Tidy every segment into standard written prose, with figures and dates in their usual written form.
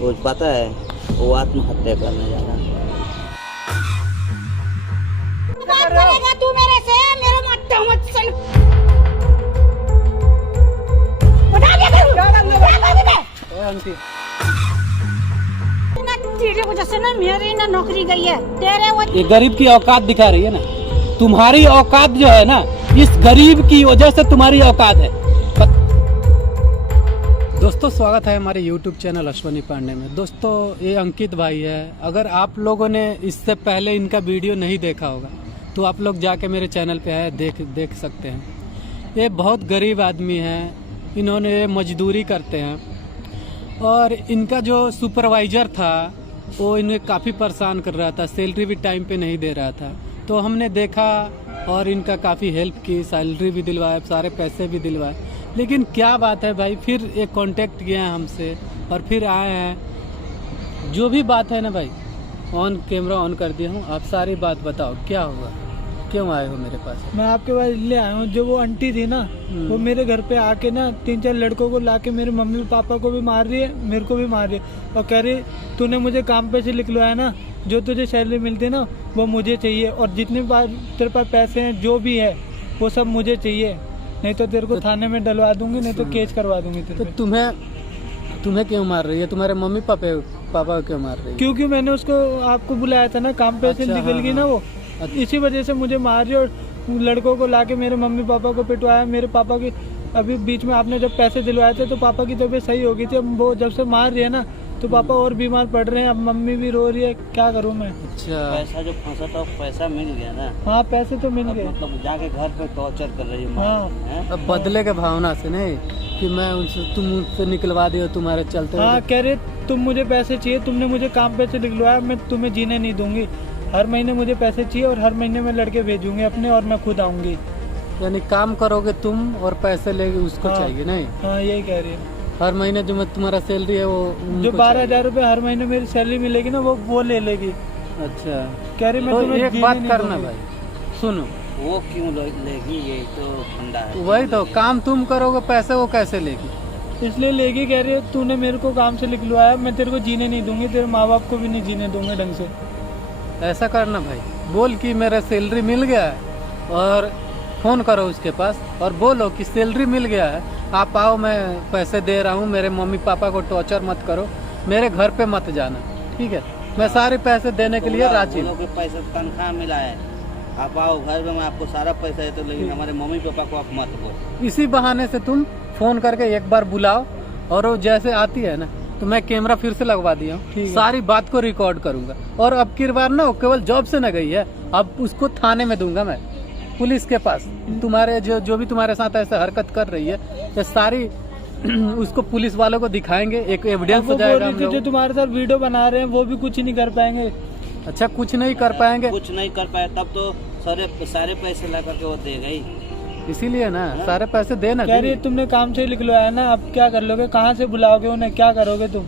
वो पता है वो आत्महत्या करने जा रहा है। बात करेगा तू मेरे से, मेरा मट्टा मत चल। बता दिया करूँ। क्या कर दे? आंटी ना तेरे वजह से ना मेरी ना नौकरी गई है, तेरे वो ये गरीब की औकात दिखा रही है ना। तुम्हारी औकात जो है ना, इस गरीब की वजह से तुम्हारी औकात है। दोस्तों स्वागत है हमारे YouTube चैनल अश्वनी पांडे में। दोस्तों ये अंकित भाई है। अगर आप लोगों ने इससे पहले इनका वीडियो नहीं देखा होगा तो आप लोग जाके मेरे चैनल पे है देख सकते हैं। ये बहुत गरीब आदमी है, इन्होंने मजदूरी करते हैं और इनका जो सुपरवाइजर था वो इन्हें काफ़ी परेशान कर रहा था, सैलरी भी टाइम पे नहीं दे रहा था। तो हमने देखा और इनका काफ़ी हेल्प की, सैलरी भी दिलवाए, सारे पैसे भी दिलवाए। लेकिन क्या बात है भाई, फिर एक कांटेक्ट किया है हमसे और फिर आए हैं। जो भी बात है ना भाई, ऑन कैमरा ऑन कर दिया हूँ, आप सारी बात बताओ क्या हुआ, क्यों आए हो मेरे पास? मैं आपके पास ले आया हूँ। जो वो आंटी थी ना, वो मेरे घर पे आके ना 3-4 लड़कों को लाके मेरे मम्मी पापा को भी मार रही है, मेरे को भी मार रही है और कह रही तूने मुझे काम पे से लिखलवाया ना, जो तुझे सैलरी मिलती है ना वो मुझे चाहिए, और जितने बार तेरे पास पैसे हैं जो भी है वो सब मुझे चाहिए, नहीं तो तेरे को थाने में डलवा दूंगी, नहीं तो केस करवा दूंगी तेरे तो पे। तुम्हें क्यों मार रही है? तुम्हारे मम्मी पापा क्यों मार रही है? क्योंकि मैंने उसको आपको बुलाया था ना, काम पे से अच्छा, निकल गई ना वो, इसी वजह से मुझे मार रही है। और लड़कों को लाके मेरे मम्मी पापा को पिटवाया। मेरे पापा की अभी बीच में आपने जब पैसे दिलवाए थे तो पापा की तबीयत सही हो गई थी, अब वो जब से मार रही है ना तो पापा और बीमार पड़ रहे हैं, अब मम्मी भी रो रही है, क्या करूं मैं? अच्छा, पैसा जो फंसा था पैसा मिल गया ना। हाँ पैसे तो मिल गए। मतलब जाके घर पे टॉर्चर कर रही है माँ, हाँ। हैं? अब बदले के भावना से नहीं कि मैं उनसे तुम मुझसे निकलवा दियो तुम्हारे चलते। हाँ कह रहे तुम मुझे पैसे चाहिए, तुमने मुझे काम पे से निकलवाया, मैं तुम्हें जीने नहीं दूंगी, हर महीने मुझे पैसे चाहिए और हर महीने में लड़के भेजूंगी अपने और मैं खुद आऊंगी। यानी काम करोगे तुम और पैसे लेके उसको हाँ। चाहिए नहीं? हाँ यही कह रही है। हर महीने जो तुम्हारा सैलरी है वो जो 12,000 रुपए हर महीने मेरी सैलरी मिलेगी ना वो ले लेगी। अच्छा, कह रही मैं तो तुम्हें एक जीने बात नहीं करना दूंगी। भाई, सुनो, वो क्यों लेगी? ये तो फंडा है। वही तो, काम तुम करोगे पैसे वो कैसे लेगी? इसलिए लेगी, कह रही है तूने मेरे को काम से निकलवाया, मैं तेरे को जीने नहीं दूंगी, तेरे माँ बाप को भी नहीं जीने दूंगी ढंग से। ऐसा करना भाई, बोल कि मेरा सैलरी मिल गया है और फ़ोन करो उसके पास और बोलो कि सैलरी मिल गया है, आप आओ, मैं पैसे दे रहा हूँ, मेरे मम्मी पापा को टॉर्चर मत करो, मेरे घर पे मत जाना, ठीक है? मैं सारे पैसे देने के लिए राजी हूँ। पैसे तनख्वाह मिला है, आप आओ घर में, मैं आपको सारा पैसा देता हूँ, लेकिन हमारे मम्मी पापा को आप मत बोलो। इसी बहाने से तुम फ़ोन करके एक बार बुलाओ और वो जैसे आती है ना तो मैं कैमरा फिर से लगवा दिया हूँ, सारी बात को रिकॉर्ड करूंगा। और अब की बार ना वो केवल जॉब से न गई है, अब उसको थाने में दूंगा मैं, पुलिस के पास। तुम्हारे जो भी तुम्हारे साथ ऐसे हरकत कर रही है ये सारी उसको पुलिस वालों को दिखाएंगे, एक एविडेंस हो जाएगा हम लोग। जो तुम्हारे साथ वीडियो बना रहे हैं वो भी कुछ नहीं कर पाएंगे। अच्छा, कुछ नहीं कर पाएंगे? कुछ नहीं कर पाए तब तो सारे पैसे ला करके वो दे गई, इसीलिए ना सारे पैसे देना। कह रही है तुमने काम से निकलवाया ना, अब क्या कर लोगे, कहाँ से बुलाओगे उन्हें, क्या करोगे तुम?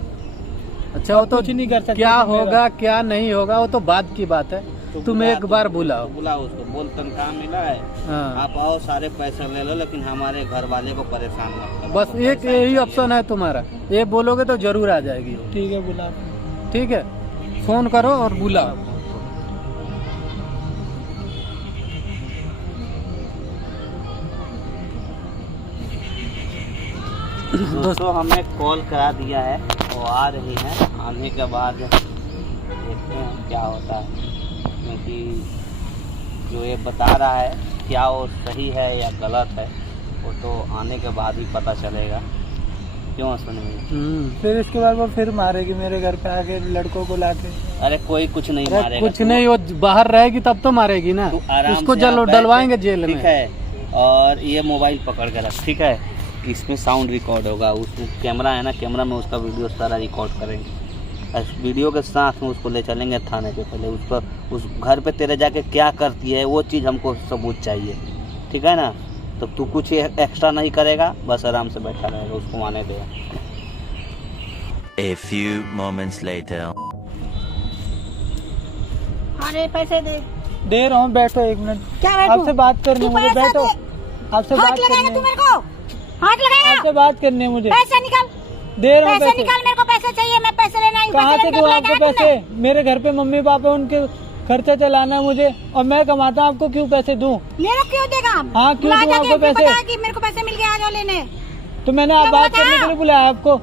अच्छा, वो तो कुछ नहीं कर सकते। क्या होगा क्या नहीं होगा वो तो बाद की बात है, तो तुम एक बार बुलाओ उसको, बोल तनख्वाह मिला है, हाँ। आप आओ सारे पैसे ले लो, लेकिन हमारे घर वाले को परेशान मत करो। बस एक यही ऑप्शन है तुम्हारा, ये बोलोगे तो जरूर आ जाएगी। ठीक है बुला। ठीक है, फोन करो और बुलाओ। दोस्तों हमें कॉल करा दिया है, वो आ रही हैं, आने के बाद देखते हैं क्या होता है, क्योंकि जो ये बता रहा है क्या वो सही है या गलत है वो तो आने के बाद ही पता चलेगा। क्यों सुनेंगे? फिर इसके बाद वो फिर मारेगी मेरे घर पे आके लड़कों को लाके। अरे कोई कुछ नहीं मारेगा, कुछ नहीं, वो बाहर रहेगी तब तो मारेगी ना, उसको डलवाएंगे जेल में। ठीक है, और ये मोबाइल पकड़ के रख, ठीक है? इसमें साउंड रिकॉर्ड होगा, उस कैमरा है ना, कैमरा में उसका वीडियो सारा रिकॉर्ड करेंगे, इस वीडियो के साथ में उसको ले चलेंगे थाने पे। पहले उस पर उस घर पे तेरे जाके क्या करती है वो चीज़ हमको सबूत चाहिए, ठीक है ना? तो तू कुछ एक्स्ट्रा नहीं करेगा, बस आराम से बैठा रहेगा, उसको आने दे। A few moments later. अरे पैसे दे रहा हूँ, बैठो 1 मिनट, क्या बैठो? आपसे बात करनी है मुझे, बैठो, आपसे बात करनी लगाएगा तू है, मेरे को, हाथ लगाएगा, आपसे बात करनी है मुझे। पैसे निकाल, दे रहा हूँ पैसे निकाल, मेरे को पैसे चाहिए, मैं पैसे कहाँ से दूँ आपको पैसे? मेरे घर पे मम्मी पापा, उनके खर्चा चलाना है मुझे, और मैं कमाता हूँ, आपको क्यों पैसे दूँ? मेरे क्यों देगा? हाँ, क्यों दूँ आपको पैसे? कि मेरे को पैसे मिल गए, आ जाओ लेने। तो मैंने आप बात करने के लिए बुलाया आपको।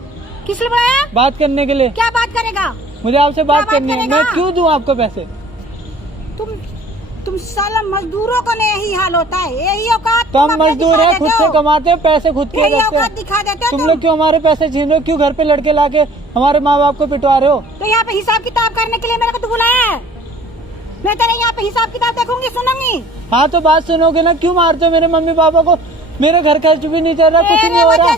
किस लिए बुलाया? बात करने के लिए। क्या बात करेगा? मुझे आपसे बात बात करनी है। करेगा? मैं क्यों दूँ आपको पैसे? तुम साला मजदूरों को नहीं यही हाल होता है, यही औकात। तो हम मजदूर है, खुद से कमाते हैं, पैसे खुद के यही रखते औकात हैं। दिखा देते हो तुम लोग क्यों हमारे पैसे छीन रहे हो? क्यों घर पे लड़के लाके हमारे माँ बाप को पिटवा रहे हो? तो यहाँ पे हिसाब किताब करने के लिए मेरे को तो बुलाया है। मैं तेरे यहाँ पे हिसाब किताब देखूंगी, सुनूंगी। हाँ तो बात सुनोगे ना? क्यों मारते हो मेरे मम्मी पापा को? मेरे घर खर्च भी नहीं चल रहा, कुछ नहीं हो रहा।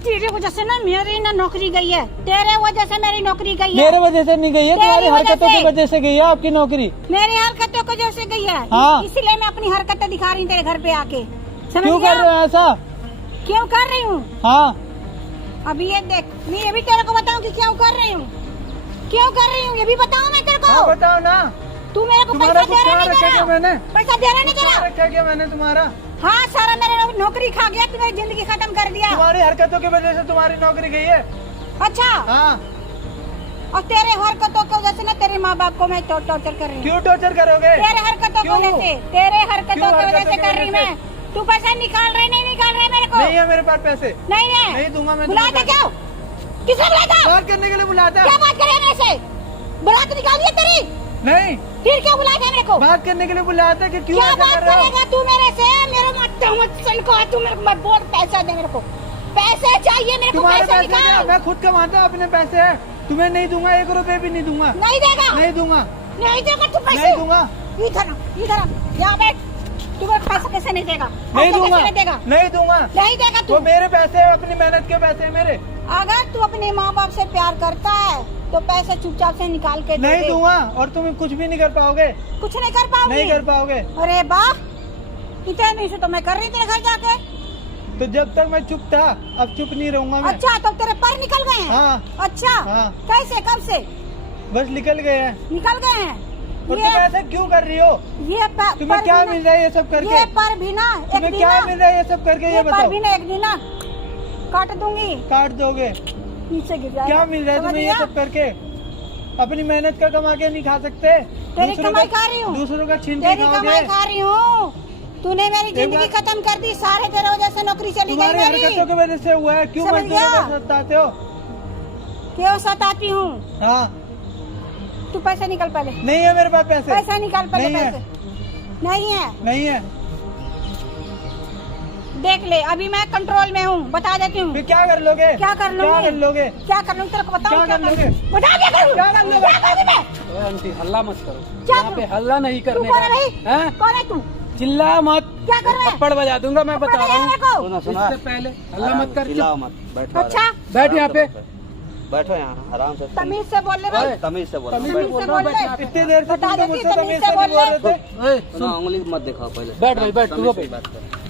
तेरे वजह से ना मेरी ना नौकरी गई है, तेरे वजह से मेरी नौकरी गई है। मेरे वजह से नहीं गई है, तुम्हारी तेरी वजह हरकतों की से। वजह से गई है आपकी नौकरी। मेरी हरकतों की वजह से गई है। हाँ। इसीलिए मैं अपनी हरकतें दिखा रही हूँ तेरे घर पे आके। समझ क्यों गया? कर रहे हो ऐसा? क्यों कर रही हूँ? हाँ, अभी ये देख, मैं ये भी तेरे को बताऊँ कि क्यों कर रही हूँ, क्यों कर रही हूँ, ये भी बताऊँ मैं तेरे को। बताओ ना। तू मेरे को तुम्हारा पैसा दे रहा नहीं, कुछ दे रहा? मैंने पैसा दे रहा नहीं, दे रहा? रखा क्या मैंने तुम्हारा? हाँ, सारा मेरे नौकरी खा गया, तुम्हारी जिंदगी खत्म कर दिया। तुम्हारी हरकतों की वजह से तुम्हारी नौकरी गई है। अच्छा, हाँ, और तेरे हरकतों की वजह से ना तेरे माँ बाप को मैं टॉर्चर कर रही हूँ। क्यों टॉर्चर करोगे? तेरे हरकतों की क्यों? वजह से, तेरे हरकतों क्यों की वजह हरकतों से की कर वजह रही से? मैं। तू पैसा निकाल रही नहीं निकाल रही मेरे को? नहीं है मेरे पास पैसे। नहीं है? नहीं दूंगा मैं। बुलाया था क्या? किसने बुलाया था? बात करने के लिए बुलाया था। क्या बात करे मेरे से? बुला तो निकाल दिया तेरी। नहीं, फिर क्यों बुलाया था मेरे को? बात करने के लिए बुलाया था कि क्यों क्या ऐसा बात कर रहे हो? करेगा तू मेरे से? मेरे मत को तू मेरे को मत बोल, पैसा दे मेरे को, पैसे चाहिए मेरे को, तुम्हारे पैसे पैसे क्या? निकाल। मैं खुद कमाता हूँ, अपने पैसे हैं। तुम्हें नहीं दूंगा, 1 रुपए भी नहीं दूंगा। नहीं देगा? नहीं दूंगा, नहीं देगा तू पैसे? नहीं दूंगा, इधर यहाँ बैठ। तू मेरे को पैसा कैसे नहीं देगा? नहीं पैसा दूंगा, कैसे नहीं देगा? नहीं दूंगा। नहीं देगा तू। वो मेरे पैसे हैं, अपनी मेहनत के पैसे हैं मेरे। अगर तू अपने माँ बाप से प्यार करता है तो पैसे चुपचाप से निकाल के दे नहीं दे। दूंगा, और तुम कुछ भी नहीं कर पाओगे। कुछ नहीं कर पाओगे? नहीं कर पाओगे। अरे वाह, इतने नहीं से तो मैं कर रही तेरे घर जाके। तो जब तक मैं चुप था, अब चुप नहीं रहूंगा मैं। अच्छा, तो तेरे पर निकल गए हैं? हाँ। अच्छा, हाँ। कैसे, कब से बस निकल गए हैं। निकल गए हैं? और तुम ऐसा क्यों कर रही हो? ये तुम्हें क्या मिल रहा है ये सब करके? ये पर भी ना एक तुम्हें दिन क्या ना, मिल रहा है ये सब करके? ये पर बताओ। भी ना एक दिन ना काट दूंगी, काट दोगे? नीचे गिर जाएगा। क्या मिल रहा है समझ तुम्हें ये गया? सब करके? अपनी मेहनत का कमा के नहीं खा सकते? तेरी दूसरों कमाई का- खा रही हूँ, दूसरों का छीन के तेरी कमाई खाओगे? खा रही हूँ। तूने मेरी जिंदगी बात- खत्म कर दी, सारे तेरे वजह से नौकरी चली गई तुम्हारी मेरी। हरकतों की वजह से हुआ है। क्यों समझ मजदूरों गया? को सताते हो? क्यों सताती हूँ? हाँ, तू पैसे निकाल पहले, नहीं है मेरे पास पैसे। पैसा निकाल पहले, नहीं है। पैसे नहीं है। नहीं है। देख ले, अभी मैं कंट्रोल में हूँ, बता देती हूँ। फिर क्या कर लोगे? क्या कर लूंगी? क्या कर लोगे? क्या कर लूंगी तेरे को बताऊँ? क्या कर लोगे? बता क्या करूँ? क्या कर लोगे? क्या करूँगी मैं? आंटी हल्ला मत करो, क्या यहाँ पे करूं? हल्ला नहीं तू करने कौन है का। भाई? हैं? कौन है तू? चिल्ला मत, क्या कर रहा है? थप्पड़ बजा दूंगा, मैं बता रहा हूँ। सुना सुना, इससे पहले हल्ला मत कर, चिल्लाओ मत, बैठो। अच्छा। आराम से, बैठ यहाँ पे। बैठो यहाँ आराम से। तमीज से बोल ले भाई, तमीज से बोलो। तमीज तमीज से बोल से रहा हूँ, बोल बैठ ले। यहाँ पे। इतनी देर से बता तुम तो देती, मुझसे तमीज तमीज से से नहीं बोल बोल रहे थे। ओए, सुनो, सुन, उंगली मत दिखाओ पहले। बैठ भाई, बैठ, तू तमीज पे। से बात कर।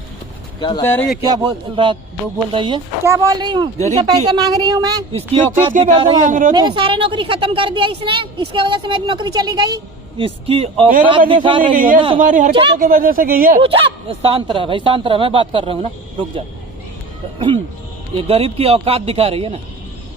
क्या तू लगता कह रही है है? क्या बोल रही है? क्या बोल रही हूँ? गरीब इससे पैसे की- मांग रही हूँ मैं। इसकी किस औकात चीज के दिखा पैसे रही मांग है रहे हो मेरे तुम? सारे नौकरी खत्म कर दिया इसने, इसके वजह से मेरी नौकरी चली गई। इसकी मेरे औकात वजह दिखा से नहीं रही गई है है, ना। तुम्हारी हरकतों की वजह से गई है। तू चुप। शांत रह भाई, शांत रह, मैं बात कर रहा हूँ ना, रुक जा। ये गरीब की औकात दिखा रही है ना।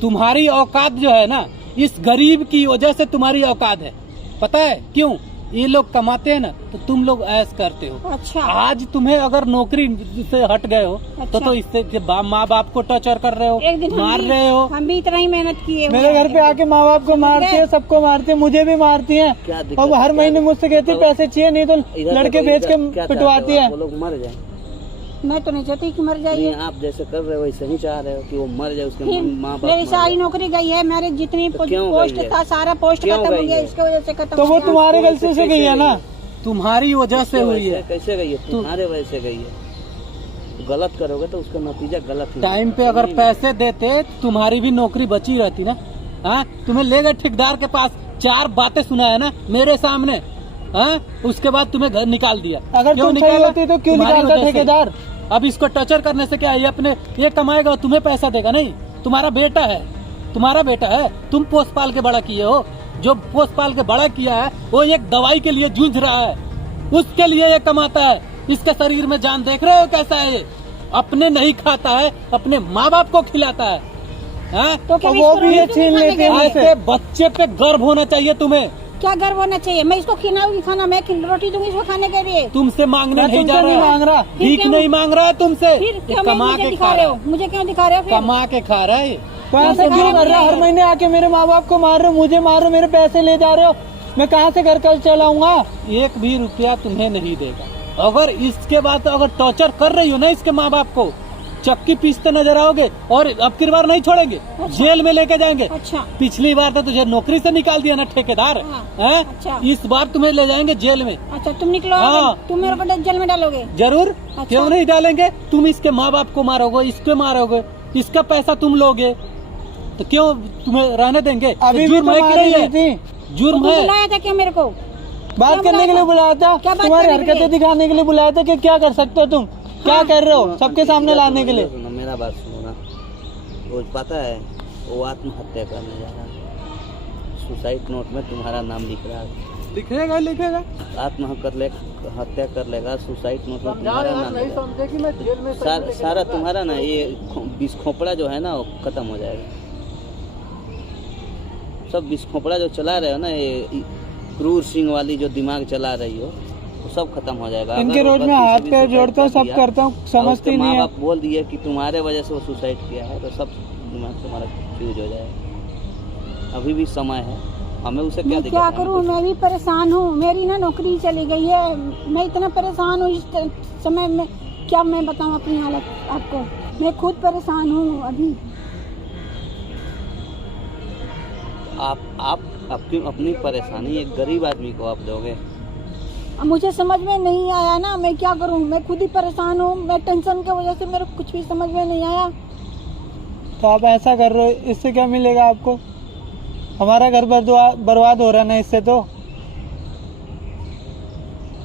तुम्हारी औकात जो है ना, इस गरीब की वजह से तुम्हारी औकात है। पता है क्यों? ये लोग कमाते हैं ना, तो तुम लोग ऐश करते हो। अच्छा, आज तुम्हें अगर नौकरी से हट गए हो अच्छा। तो इससे माँ बाप को टॉर्चर कर रहे हो, एक दिन मार रहे हो। हम भी इतना ही मेहनत किए हुए मेरे घर पे हैं। आके माँ बाप को मारती है, सबको मारती है, मुझे भी मारती है। क्या दिक्कत और है? हर महीने मुझसे कहती है पैसे चाहिए, नहीं तो इधर लड़के देखो, बेच इधर के क्या पिटवाती चाहते हो? है। वो लोग मर जाए। मैं तो नहीं चाहती कि मर नहीं, जाइए। आप जैसे कर रहे हो वैसे ही चाह रहे हो कि वो मर जाए, उसके फिर माँ बाप मेरी मर सारी जाए। नौकरी गई है, मेरे जितनी तो क्यों पोस्ट गई है? था सारा पोस्ट क्यों खत्म हो गई गया, है? इसके वजह से खत्म तो हो वो गया। तुम्हारे गलती से कैसे गई है ना। तुम्हारी वजह से हुई है। कैसे गई है? तुम्हारे वजह से गई है। गलत करोगे तो उसका नतीजा गलत ही टाइम होगा। पे अगर नहीं, पैसे देते तुम्हारी भी नौकरी बची रहती ना। हाँ, तुम्हें ले गए ठेकेदार के पास, 4 बातें सुनाया ना मेरे सामने। हाँ, उसके बाद तुम्हें घर निकाल दिया। अगर क्यों तुम सही निकाला? होती तो क्यों तुम्हारी निकालता वजह से। ठेकेदार? अब इसको टर्चर करने से क्या है? ये कमाएगा, तुम्हें पैसा देगा नहीं। तुम्हारा बेटा है, तुम्हारा बेटा है, तुम पोस पाल के बड़ा किए हो। जो पोस पाल के बड़ा किया है वो एक दवाई के लिए जूझ रहा है, उसके लिए ये कमाता है। इसके शरीर में जान देख रहे हो कैसा है ये? अपने नहीं खाता है, अपने माँ बाप को खिलाता है। हाँ? तो क्या और मैं वो इसको भी ये रोटी छीन खाने लेते के हैं लिए? ऐसे बच्चे पे गर्व होना चाहिए तुम्हें। क्या गर्व होना चाहिए? मैं इसको खिलाऊंगी खाना, मैं रोटी दूंगी इसको खाने के लिए। तुमसे मांगने मैं नहीं तुमसे जा नहीं रहा मांग रहा। फिर भीख क्यों? नहीं मांग रहा है तुमसे, फिर ये क्यों कमा मुझे के दिखा खा रहे रहा हो? है, मुझे क्यों दिखा रहे हो फिर? कमा के खा रहा है। तो ऐसे मैं क्यों कर रहे हो? हर महीने आके मेरे माँ बाप को मार रहे हो, मुझे मार रहे हो, मेरे पैसे ले जा रहे हो। मैं कहाँ से घर का चलाऊंगा? एक भी रुपया तुम्हें नहीं देगा। अगर इसके बाद अगर टॉर्चर कर रही हो ना इसके माँ बाप को, चक्की पीसते नजर आओगे और अब की बार नहीं छोड़ेंगे, जेल में लेके जाएंगे। अच्छा पिछली बार तो तुझे नौकरी से निकाल दिया ना ठेकेदार, हाँ, हैं? अच्छा। इस बार तुम्हें ले जाएंगे जेल में। अच्छा, तुम निकलो, हाँ। तुम मेरे को जेल में डालोगे? जरूर, अच्छा। क्यों नहीं डालेंगे? तुम इसके माँ बाप को मारोगे, इसके मारोगे, इसका पैसा तुम लोगे, तो क्यों तुम्हें रहने देंगे? अभी भी जुर्म तो है कि मार नहीं रही है? थी। जुर्म तुम है। बुलाया था क्या मेरे को? बात क्या करने के लिए बुलाया था, क्या बात तुम्हारी करने के हरकतें लिए? दिखाने के लिए बुलाया था कि क्या कर सकते हो तुम, क्या कर रहे हो, सबके सामने लाने के लिए। सुनो, मेरा बात सुनो ना। वो पता है वो आत्महत्या करने जा रहा है, सुसाइड नोट में तुम्हारा नाम लिख रहा है। लिखेगा लिखेगा, हत्या कर लेगा, सुसाइड नोट में तुम्हारा नाम लिख रहा है। कि मैं जेल में सारा तुम्हारा ना ये विष खोपड़ा जो है ना वो खत्म हो जाएगा। सब विष खोपड़ा जो चला रहे हो ना, ये क्रूर सिंह वाली जो दिमाग चला रही हो, वो सब खत्म हो जाएगा। इनके अगर वो रोज में गलती से हाथ भी पैर सुसाइड जोड़ता हूँ, कर सब दिया, करता हूँ, और समझती उसके नहीं माँ है। बाप बोल दिए कि तुम्हारे वजह से वो सुसाइड किया है, तो सब दिमाग तुम्हारा फ्यूज हो जाएगा। अभी भी समय है, हमें उसे क्या मैं दिक्कत क्या है? करूं? मैं भी परेशान हूं, मेरी ना नौकरी चली गई है, मैं इतना परेशान हूं इस समय में, क्या मैं बताऊं अपनी हालत आपको? मैं खुद परेशान हूं अभी। आप अपनी परेशानी एक गरीब आदमी को आप दोगे? अब मुझे समझ में नहीं आया ना, मैं क्या करूं? मैं खुद ही परेशान हूं, मैं टेंशन की वजह से मेरे को कुछ भी समझ में नहीं आया। तो आप ऐसा कर रहे हो, इससे क्या मिलेगा आपको? हमारा घर बर्बाद हो रहा है ना इससे। तो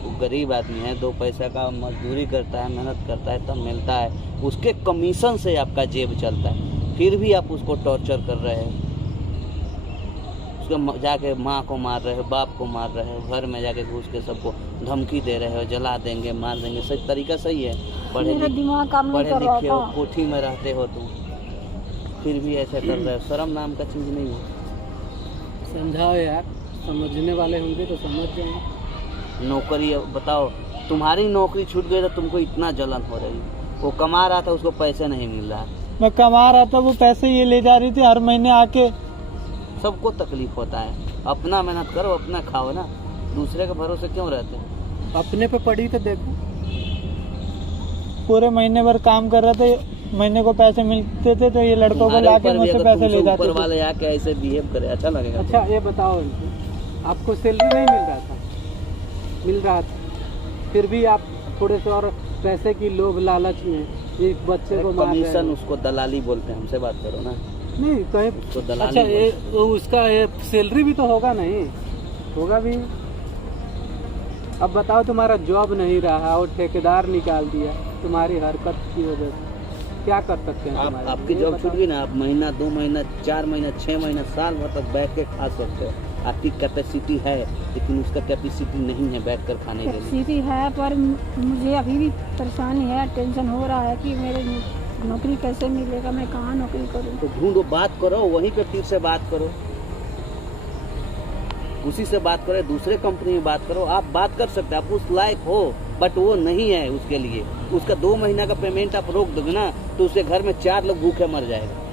वो गरीब आदमी है, 2 पैसा का मजदूरी करता है, मेहनत करता है, तब मिलता है, उसके कमीशन से आपका जेब चलता है, फिर भी आप उसको टॉर्चर कर रहे हो। उसको जाके माँ को मार रहे हो, बाप को मार रहे हो, घर में जाके घुस के सबको धमकी दे रहे हो, जला देंगे, मार देंगे। सही तरीका सही है? मेरा दिमाग काम नहीं पढ़े कर रहा लिखे हो, था। कोठी में रहते हो तुम, फिर भी ऐसा कर रहे हो। शर्म नाम का चीज़ नहीं है। समझाओ यार, समझने वाले होंगे तो समझ जाएंगे। नौकरी बताओ, तुम्हारी नौकरी छूट गई तो तुमको इतना जलन हो रही। वो कमा रहा था, उसको पैसे नहीं मिल रहा। मैं कमा रहा था, वो पैसे ये ले जा रही थी हर महीने आके। सबको तकलीफ होता है, अपना मेहनत करो, अपना खाओ ना, दूसरे के भरोसे क्यों रहते? अपने पे पड़ी तो देखो। पूरे महीने भर काम कर रहा था, महीने को पैसे मिलते थे, तो ये लड़कों को तुम्हारे लाके ऊपर भी मुझसे अगर पैसे तुमसे ले जाते ऊपर थे। वाले आके ऐसे बिहेव करे, अच्छा लगेगा? अच्छा ये बताओ, आपको सैलरी नहीं मिल रहा था? मिल रहा था, फिर भी आप थोड़े से और पैसे की लोभ लालच में एक बच्चे को मार रहे कमीशन, हो। उसको दलाली बोलते हैं। हमसे बात करो ना, नहीं कहे उसको दलाली अच्छा, ये बोलते उसका ये सैलरी भी तो होगा, नहीं होगा भी। अब बताओ, तुम्हारा जॉब नहीं रहा और ठेकेदार निकाल दिया तुम्हारी हरकत की वजह से, क्या कर सकते हैं? तुम्हारे आपकी ये जॉब बताओ। छूट गई ना, आप महीना, 2 महीना, 4 महीना, 6 महीना, साल भर तक बैठ के खा सकते हो। आपकी कैपेसिटी है, लेकिन उसका कैपेसिटी नहीं है बैठ कर खाने के लिए। कैपेसिटी है, पर मुझे अभी भी परेशानी है, टेंशन हो रहा है कि मेरे नौकरी कैसे मिलेगा, मैं कहाँ नौकरी करूँ? तो ढूंढो, बात करो, वहीं पे फिर से बात करो, उसी से बात करो, दूसरे कंपनी में बात करो। आप बात कर सकते हैं, आप उस लायक हो, बट वो नहीं है उसके लिए। उसका 2 महीना का पेमेंट आप रोक दोगे ना, तो उसके घर में 4 लोग भूखे मर जाएगा।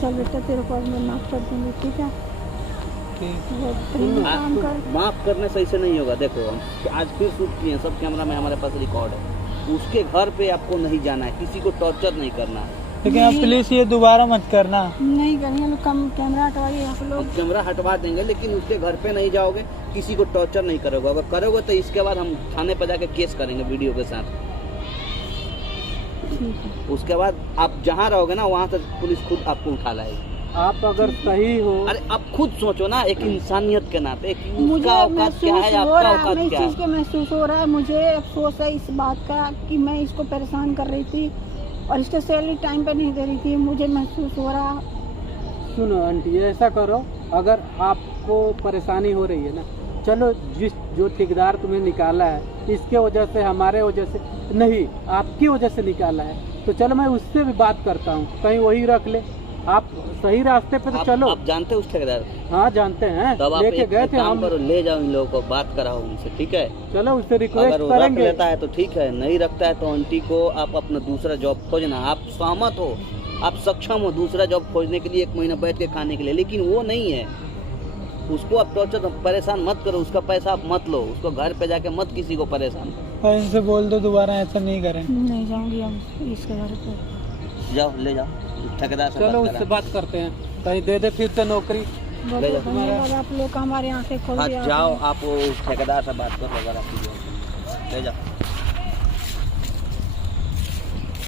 चल बेटा, तेरे को आज मैं माफ कर दूंगी, ठीक है? वो तुम काम कर। माफ करने से ऐसे नहीं होगा। देखो, हम आज फिर शूट किए हैं, सब कैमरा में हमारे पास रिकॉर्ड है। उसके घर पे आपको नहीं जाना है, किसी को टॉर्चर नहीं करना है। लेकिन आप प्लीज ये दोबारा मत करना। नहीं करेंगे, कम कैमरा हटवाइए आप हम लोग। कैमरा हटवा देंगे, लेकिन उसके घर पे नहीं जाओगे, किसी को टॉर्चर नहीं करोगे। अगर करोगे तो इसके बाद हम थाने पर जाके केस करेंगे वीडियो के साथ। ठीक है। उसके बाद आप जहाँ रहोगे ना, वहाँ से पुलिस खुद आपको उठा लाएगी। आप अगर सही हो, अरे आप खुद सोचो ना, एक इंसानियत के नाते कि मुझे उसका औकात क्या महसूस है, हो आपका रहा है, औकात मैं इस क्या है। चीज के महसूस हो रहा है, मुझे अफसोस है इस बात का कि मैं इसको परेशान कर रही थी और इसको सैलरी टाइम पे नहीं दे रही थी। मुझे महसूस हो रहा। सुनो आंटी, ऐसा करो, अगर आपको परेशानी हो रही है ना, चलो जो ठेकेदार तुम्हें निकाला है, इसके वजह से, हमारे वजह से नहीं, आपकी वजह से निकाला है, तो चलो मैं उससे भी बात करता हूँ, कहीं वही रख ले। आप सही रास्ते पे तो चलो। आप जानते हो उस ठेकेदार को? हाँ जानते हैं, तब आप लेके गए एक थे काम हम। करो, ले जाओ इन लोगों को, बात कराओ उनसे, ठीक है? चलो उससे रिक्वेस्ट अगर वो रख करेंगे। लेता है तो ठीक है, नहीं रखता है तो आंटी को आप अपना दूसरा जॉब खोजना। आप सहमत हो, आप सक्षम हो दूसरा जॉब खोजने के लिए, 1 महीना बैठ के खाने के लिए, लेकिन वो नहीं है। उसको आप टॉर्चर परेशान मत करो, उसका पैसा आप मत लो, उसको घर पे जाके मत किसी को परेशान करो। और इनसे बोल दो दोबारा ऐसा नहीं करें। नहीं जाऊंगी हम इसके घर पे। जाओ ले जाओ ठेकेदार से चलो बात उससे करा। बात करते हैं, कहीं दे दे फिर से नौकरी। बहुत ले जाओ। धन्यवाद, आप लोग हमारे आंखें खोल हाँ दिया जाओ, आपने। आप वो ठेकेदार से बात करो, अगर आप ले जाओ।